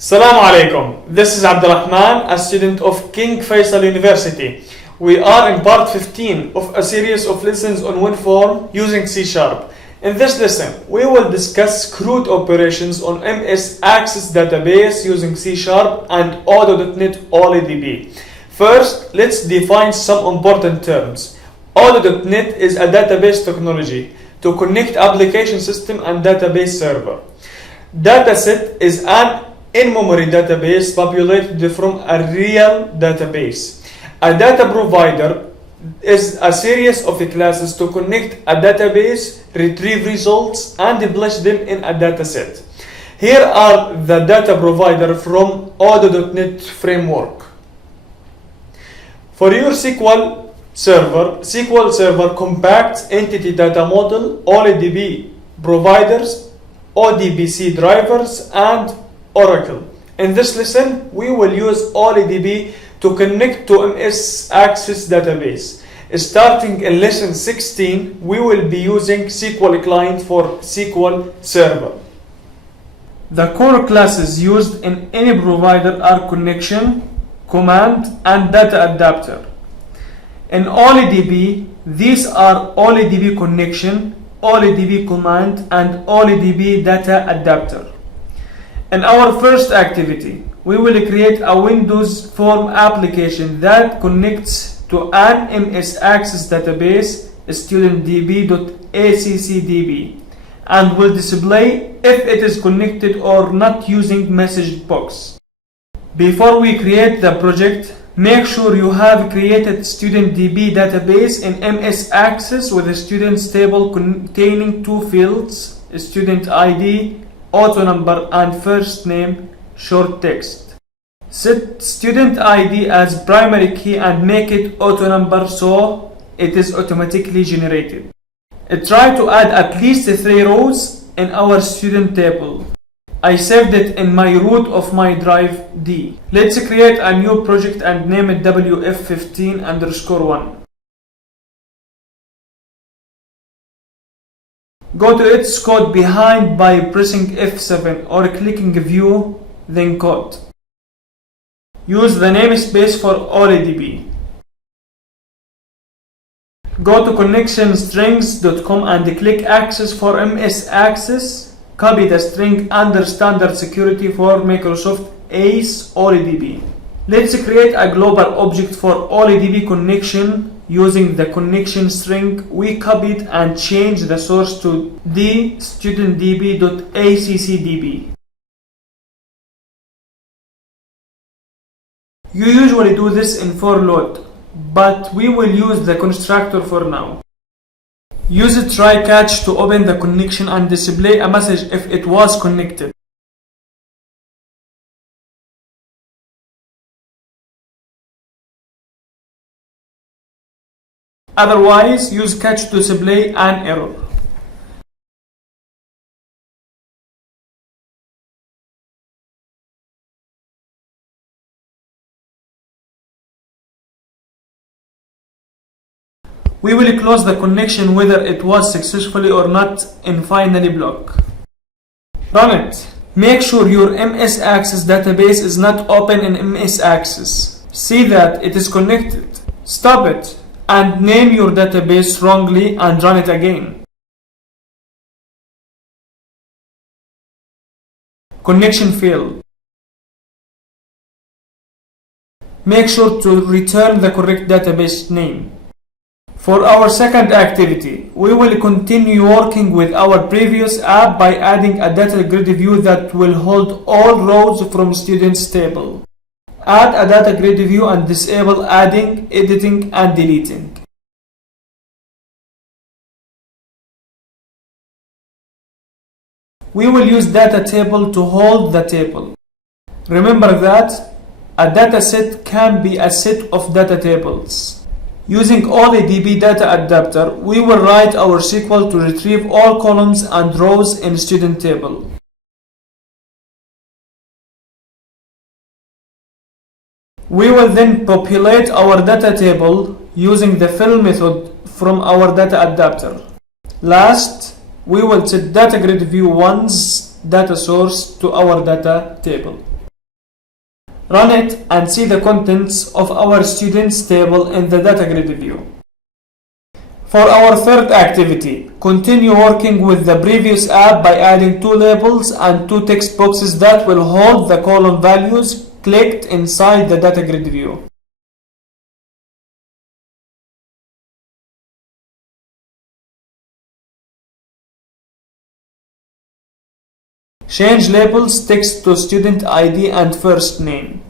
Assalamu alaikum. This is Abdulrhman, a student of King Faisal University. We are in part 15 of a series of lessons on WinForm using C#. In this lesson, we will discuss CRUD operations on MS Access database using C# and Odoo.NET OleDb. First, let's define some important terms. Odoo.NET is a database technology to connect application system and database server. DataSet is an in-memory database populated from a real database. A data provider is a series of classes to connect a database, retrieve results, and publish them in a dataset. Here are the data provider from Odoo.NET framework. For your SQL Server Compact, Entity Data Model, OleDb providers, ODBC drivers, and Oracle. In this lesson, we will use OleDb to connect to MS Access database. Starting in lesson 16, we will be using SQL client for SQL Server. The core classes used in any provider are connection, command, and data adapter. In OleDb, these are OleDb connection, OleDb command, and OleDb data adapter. In our first activity, we will create a Windows Form application that connects to an MS Access database, studentdb.accdb, and will display if it is connected or not using message box. Before we create the project, make sure you have created studentdb database in MS Access with a students table containing two fields, student ID, auto number, and first name short text. Set student ID as primary key and make it auto number so it is automatically generated. Try to add at least 3 rows in our student table. I saved it in my root of my drive D. Let's create a new project and name it WF15_1. Go to its code behind by pressing F7 or clicking View, then Code. Use the namespace for OleDb. Go to connectionstrings.com and click Access for MS Access. Copy the string under Standard Security for Microsft ACE OleDb. Let's create a global object for OleDb connection using the connection string we copied and change the source to studentdb.accdb. You usually do this in for load, but we will use the constructor for now. Use a try catch to open the connection and display a message if it was connected. Otherwise, use catch to display an error. We will close the connection whether it was successfully or not in finally block. Run it. Make sure your MS Access database is not open in MS Access. See that it is connected. Stop it and name your database wrongly and run it again. Connection failed. Make sure to return the correct database name. For our second activity, we will continue working with our previous app by adding a data grid view that will hold all rows from students table. Add a data grid view and disable adding, editing, and deleting. We will use data table to hold the table. Remember that a data set can be a set of data tables. Using OleDb data adapter, we will write our SQL to retrieve all columns and rows in student table. We will then populate our data table using the fill method from our data adapter. Last, we will set data grid view 1's data source to our data table. Run it and see the contents of our students table in the data grid view. For our third activity, continue working with the previous app by adding 2 labels and 2 text boxes that will hold the column values clicked inside the data grid view. Change labels text to student ID and first name.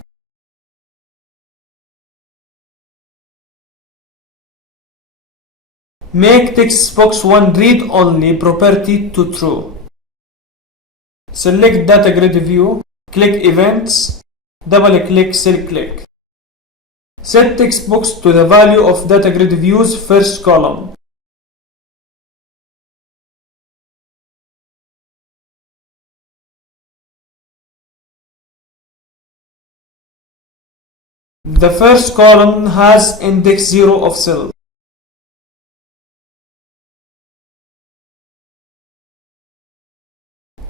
Make text box 1 read only property to true. Select data grid view, click events, double click cell click. Set text box to the value of data grid view's first column. The first column has index 0 of cell.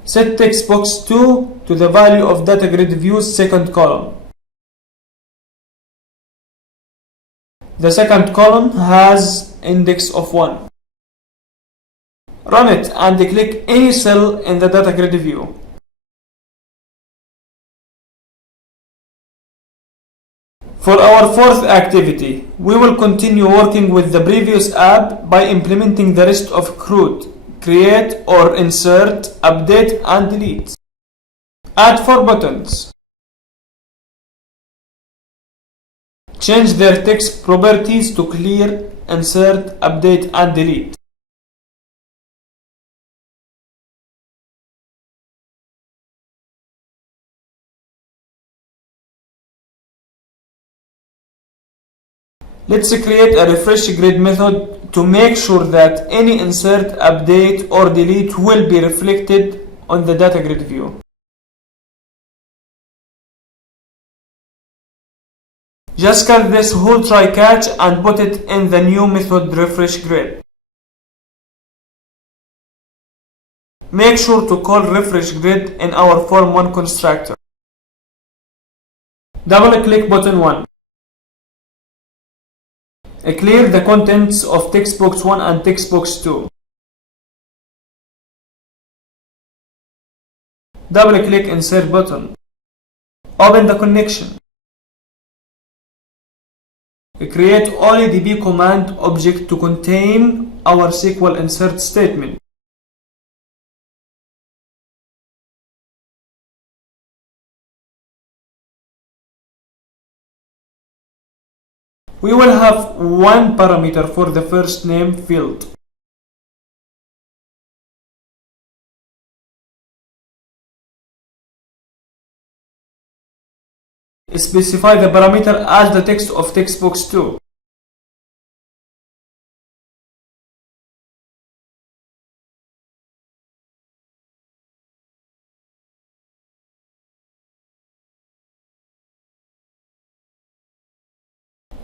Set text box 2 to the value of data grid view's second column. The second column has index of 1. Run it and click any cell in the data grid view. For our fourth activity, we will continue working with the previous app by implementing the rest of CRUD: create or insert, update and delete. Add 4 buttons. Change their text properties to clear, insert, update and delete. Let's create a refresh grid method to make sure that any insert, update or delete will be reflected on the data grid view. Just cut this whole try-catch and put it in the new method refresh grid. Make sure to call refresh grid in our form 1 constructor. Double click button 1. Clear the contents of text box 1 and text box 2. Double click insert button. Open the connection. Create OleDb command object to contain our SQL insert statement. We will have 1 parameter for the first name field. Specify the parameter as the text of text box 2.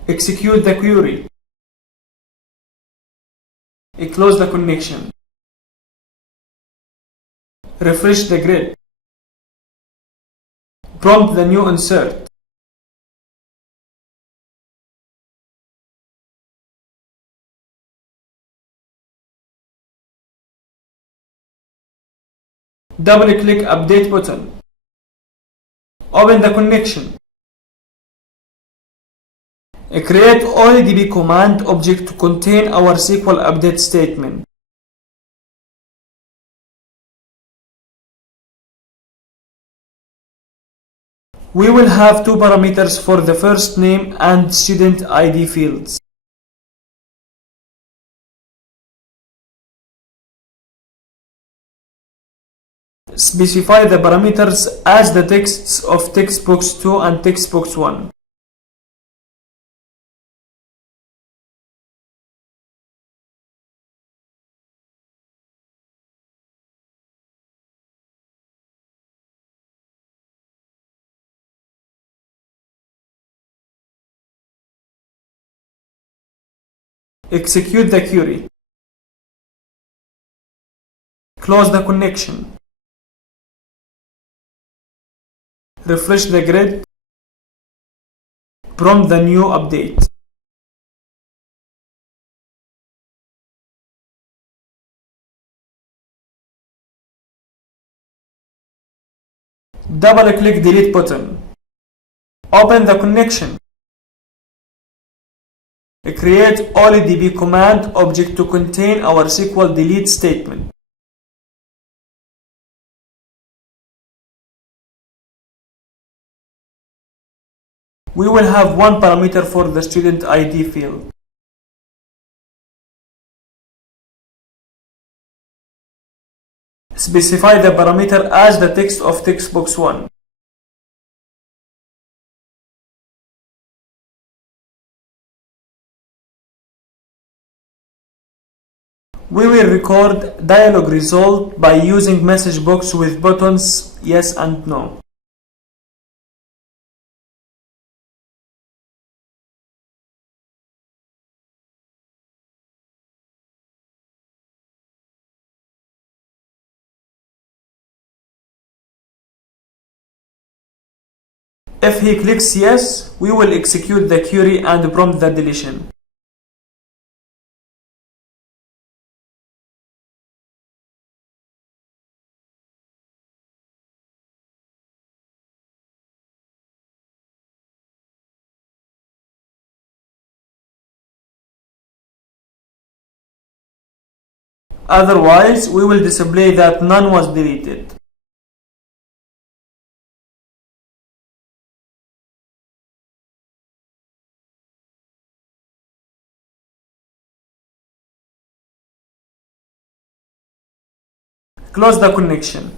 Execute the query. Close the connection. Refresh the grid. Prompt the new insert. Double click update button. Open the connection. Create OleDb command object to contain our SQL update statement. We will have 2 parameters for the first name and student ID fields. Specify the parameters as the texts of text box 2 and text box 1. Execute the query. Close the connection. Refresh the grid from the new update. Double-click delete button. Open the connection. Create OleDb command object to contain our SQL delete statement. We will have one parameter for the student ID field. Specify the parameter as the text of text box 1. We will record dialog result by using message box with buttons yes and no. If he clicks yes, we will execute the query and prompt the deletion. Otherwise, we will display that none was deleted. Close the connection.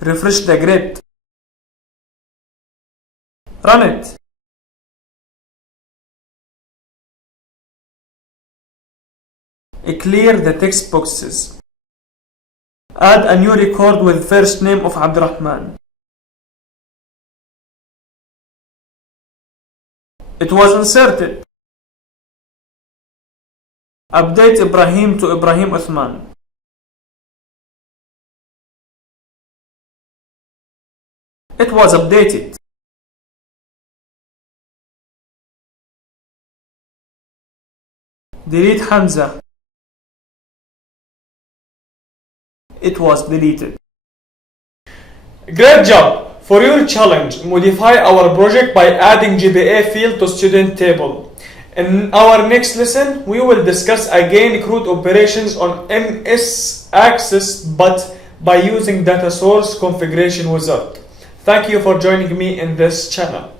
Refresh the grid. Run it. Clear the text boxes. Add a new record with first name of Abdulrhman. It was inserted. Update Ibrahim to Ibrahim Uthman. It was updated. Delete Hamza. It was deleted. Great job! For your challenge, modify our project by adding GPA field to student table. In our next lesson, we will discuss again CRUD operations on MS Access but by using data source configuration wizard. Thank you for joining me in this channel.